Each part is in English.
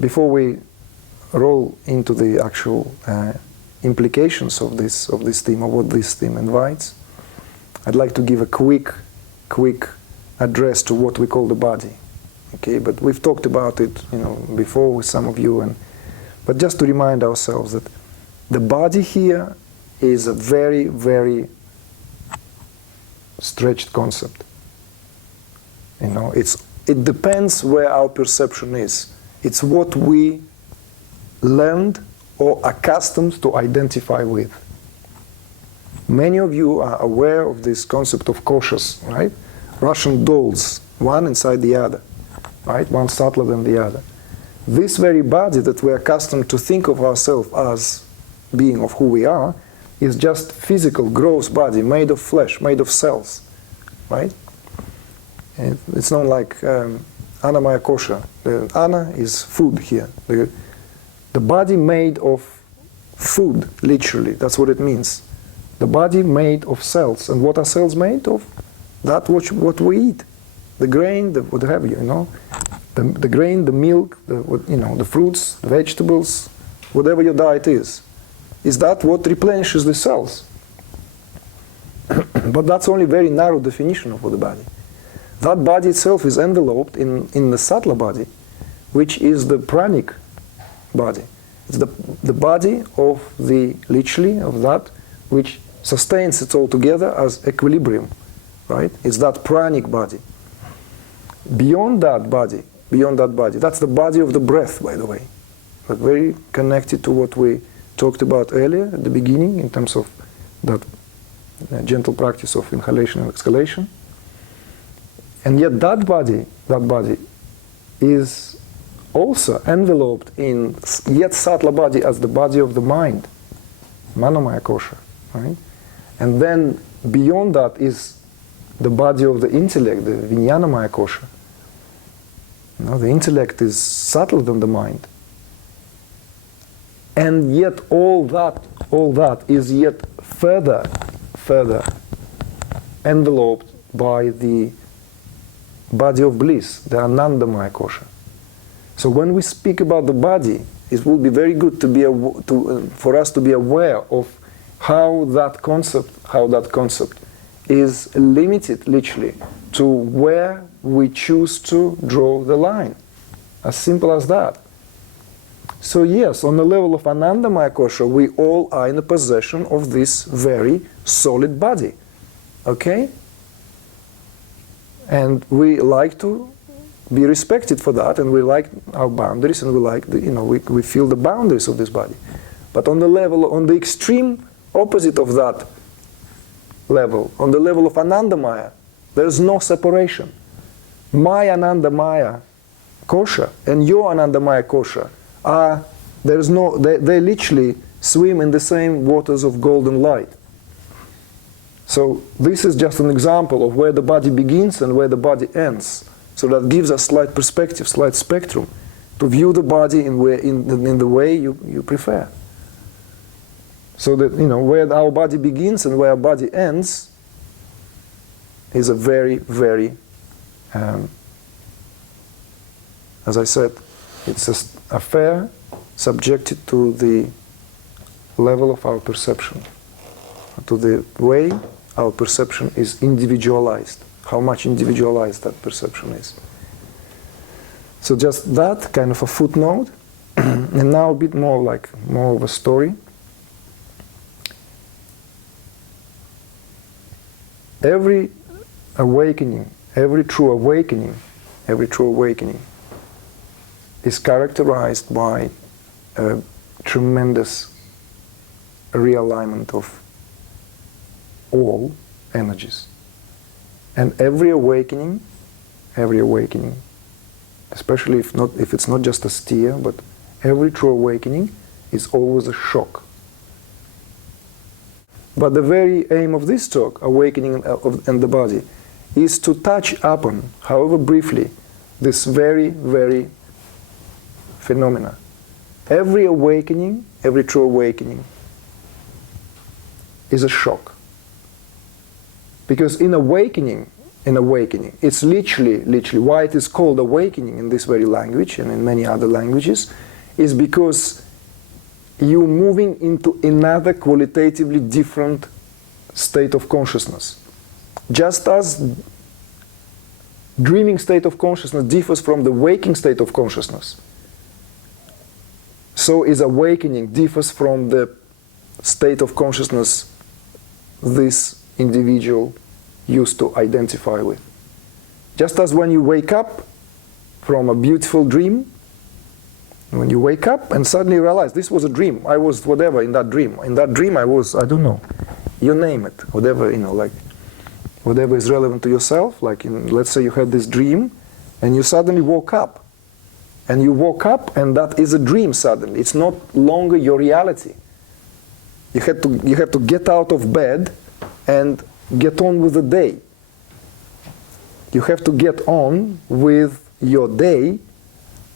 before we roll into the actual implications of this theme, or what this theme invites, I'd like to give a quick address to what we call the body. Okay, but we've talked about it, before with some of you, but just to remind ourselves that the body here is a very, very stretched concept. It depends where our perception is. It's what we learned or accustomed to identify with. Many of you are aware of this concept of koshas, right? Russian dolls, one inside the other, right? One subtler than the other. This very body that we're accustomed to think of ourselves as being of who we are is just physical, gross body made of flesh, made of cells, right? And it's known like Annamaya kosha. The Anna is food here. The body made of food, literally, that's what it means. The body made of cells. And what are cells made of? That what we eat. The grain, what have you, The grain, the milk, the fruits, the vegetables, whatever your diet is. Is that what replenishes the cells? But that's only a very narrow definition of the body. That body itself is enveloped in the subtler body, which is the pranic body. It's the body of literally, of that which sustains it all together as equilibrium, right? It's that pranic body. Beyond that body, that's the body of the breath, by the way, but very connected to what we talked about earlier at the beginning in terms of that gentle practice of inhalation and exhalation. And yet that body is also enveloped in yet subtler body as the body of the mind, Manomaya kosha, right? And then beyond that is the body of the intellect, the Vijnanamaya kosha. The intellect is subtler than the mind. And yet all that is yet further enveloped by the body of bliss, the Anandamaya kosha. So when we speak about the body, it will be very good for us to be aware of how that concept is limited, literally, to where we choose to draw the line. As simple as that. So yes, on the level of Anandamaya kosha, we all are in the possession of this very solid body. Okay? And we like to be respected for that, and we like our boundaries, and we like we feel the boundaries of this body. But on the extreme opposite of that level, on the level of Anandamaya, there is no separation. My Anandamaya kosha and your Anandamaya kosha they literally swim in the same waters of golden light. So this is just an example of where the body begins and where the body ends. So that gives us slight perspective, slight spectrum to view the body in the way you prefer. So that where our body begins and where our body ends is a very, very, as I said, it's an affair subjected to the level of our perception, to the way our perception is individualized, how much individualized that perception is. So just that kind of a footnote, and now a bit more of a story. Every awakening, every true awakening is characterized by a tremendous realignment of all energies. And every awakening, especially if it's not just a steer, but every true awakening is always a shock. But the very aim of this talk, awakening and the body, is to touch upon, however briefly, this very, very phenomena. Every awakening, every true awakening, is a shock. Because in awakening, in awakening. It's literally why it is called awakening in this very language and in many other languages, is because you're moving into another qualitatively different state of consciousness. Just as dreaming state of consciousness differs from the waking state of consciousness, so is awakening differs from the state of consciousness this individual used to identify with. Just as when you wake up from a beautiful dream, when you wake up and suddenly realize this was a dream, I was whatever in that dream. In that dream I was, I don't know, you name it, whatever, like whatever is relevant to yourself. Like let's say you had this dream and you suddenly woke up. And you woke up and that is a dream suddenly. It's not longer your reality. You have to get out of bed and get on with the day. You have to get on with your day,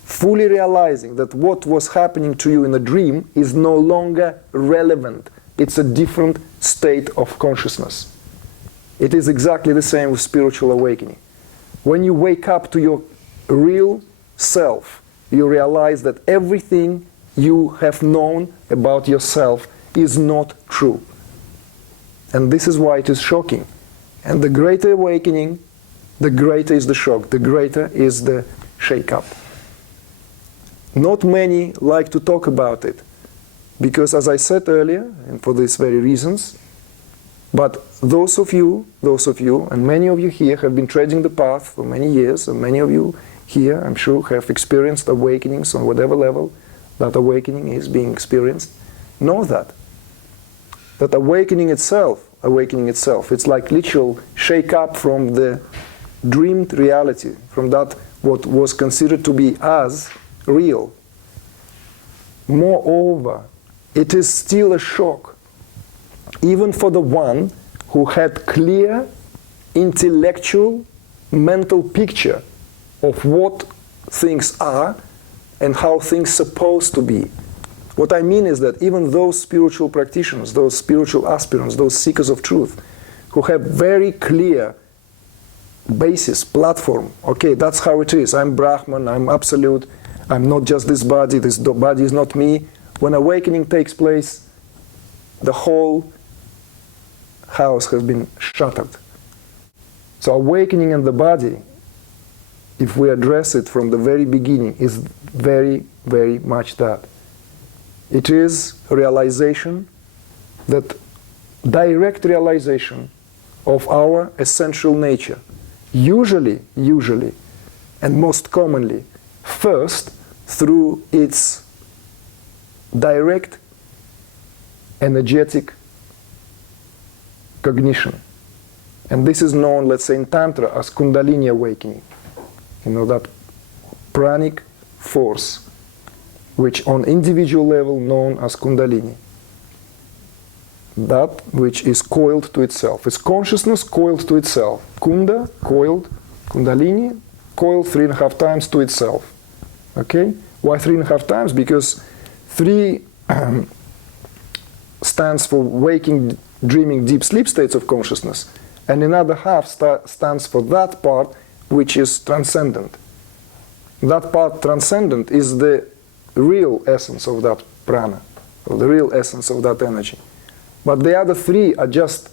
fully realizing that what was happening to you in a dream is no longer relevant. It's a different state of consciousness. It is exactly the same with spiritual awakening. When you wake up to your real self, you realize that everything you have known about yourself is not true. And this is why it is shocking. And the greater awakening, the greater is the shock, the greater is the shake-up. Not many like to talk about it, because as I said earlier, and for these very reasons, but those of you, and many of you here have been treading the path for many years, and many of you here, I'm sure, have experienced awakenings on whatever level that awakening is being experienced. Know that awakening itself, it's like literal shake up from the dreamed reality, from that what was considered to be as real. Moreover, it is still a shock, even for the one who had clear intellectual, mental picture of what things are and how things are supposed to be. What I mean is that even those spiritual practitioners, those spiritual aspirants, those seekers of truth, who have very clear basis, platform, okay, that's how it is, I'm Brahman, I'm absolute, I'm not just this body is not me. When awakening takes place, the whole house has been shattered. So awakening in the body, if we address it from the very beginning, is very, very much that. It is a realization, that direct realization of our essential nature. Usually, and most commonly, first through its direct energetic cognition. And this is known, let's say in Tantra, as Kundalini awakening. That pranic force, which on individual level known as Kundalini. That which is coiled to itself. It's consciousness coiled to itself. Kunda, coiled, Kundalini, coiled 3.5 times to itself. Okay? Why 3.5 times? Because 3 stands for waking, dreaming, deep sleep states of consciousness, and another half stands for that part which is transcendent. That part transcendent is the real essence of that prana, or the real essence of that energy. But the other 3 are just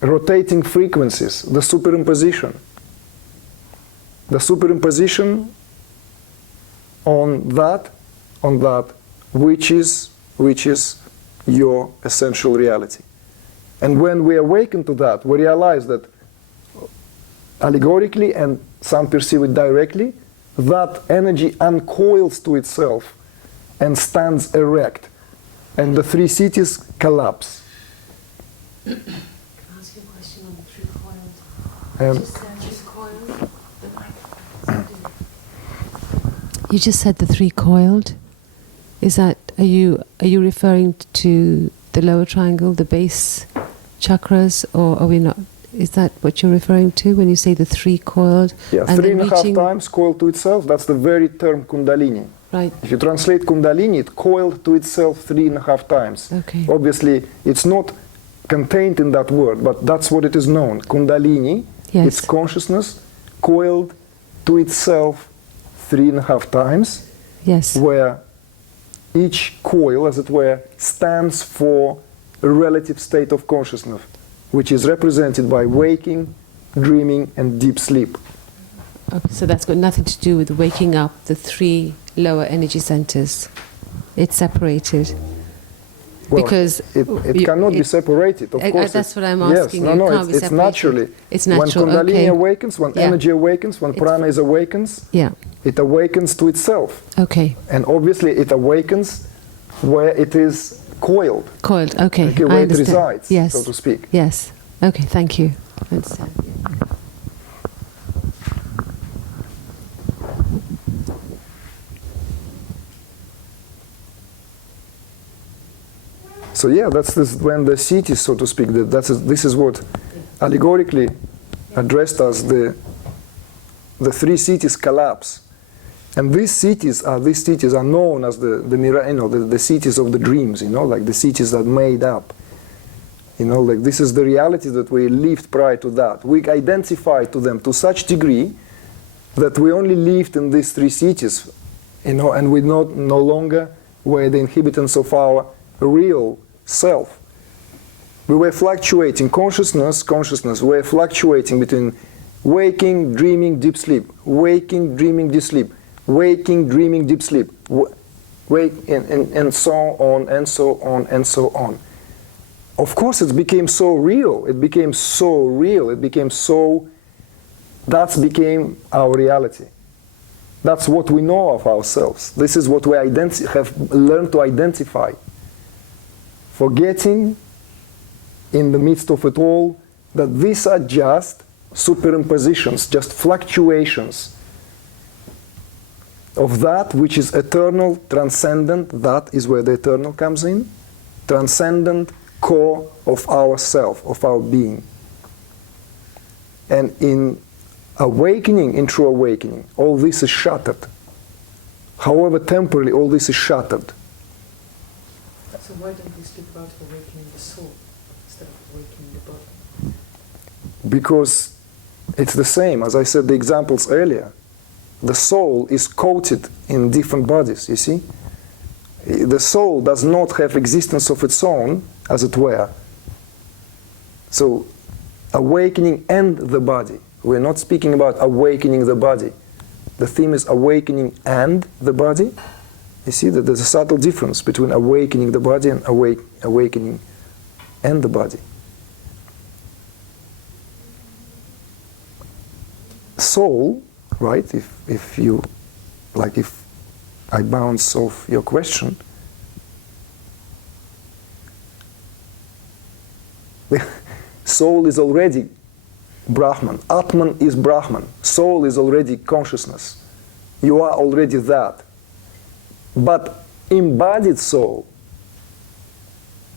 rotating frequencies, the superimposition. The superimposition on that which is your essential reality. And when we awaken to that, we realize that allegorically, and some perceive it directly, that energy uncoils to itself and stands erect, and the 3 cities collapse. Can I ask you a question on the 3 coiled? You just said the 3 coiled. Is that, are you referring to the lower triangle, the base chakras, or are we not? Is that what you're referring to when you say the 3 coiled? Yeah, 3.5 times coiled to itself, that's the very term Kundalini. Right. If you translate Kundalini, it coiled to itself 3.5 times. Okay. Obviously, it's not contained in that word, but that's what it is known. Kundalini, Yes. it's consciousness coiled to itself 3.5 times, Yes. where each coil, as it were, stands for a relative state of consciousness, which is represented by waking, dreaming, and deep sleep. Okay, so that's got nothing to do with waking up the 3 lower energy centers. It's separated. Well, Because it cannot be separated, of course. That's what I'm Yes, asking. no, It no, can't be it's separated. naturally. It's natural. When Kundalini Okay. awakens, when Yeah. energy awakens, when It's- prana is awakens, Yeah. it awakens to itself. Okay. And obviously it awakens where it is coiled, Coiled. Okay. okay, I where it understand. resides, Yes. so to speak. Yes. Okay. Thank you. I understand. So yeah, that's this, when the cities, so to speak, this is what allegorically addressed as the 3 cities collapse. And these cities are known as the cities of the dreams, like the cities that made up. Like this is the reality that we lived prior to that. We identified to them to such degree that we only lived in these 3 cities, and we no longer were the inhabitants of our real self. We were fluctuating, consciousness, we were fluctuating between waking, dreaming, deep sleep, waking, dreaming, deep sleep, waking, dreaming, deep sleep, and so on, and so on, and so on. Of course, it became so real, that became our reality. That's what we know of ourselves. This is what we have learned to identify. Forgetting in the midst of it all that these are just superimpositions, just fluctuations of that which is eternal, transcendent. That is where the eternal comes in. Transcendent core of our self, of our being. And in awakening, in true awakening, all this is shattered. However temporarily, all this is shattered. So why don't we speak about awakening the soul instead of awakening the body? Because it's the same, as I said the examples earlier. The soul is coated in different bodies, you see? The soul does not have existence of its own, as it were. So, awakening and the body. We're not speaking about awakening the body. The theme is awakening and the body. You see that there's a subtle difference between awakening the body and awakening and the body. Soul, right, if I bounce off your question, soul is already Brahman. Atman is Brahman. Soul is already consciousness. You are already that. But embodied soul,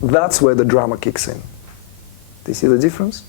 that's where the drama kicks in. Do you see the difference?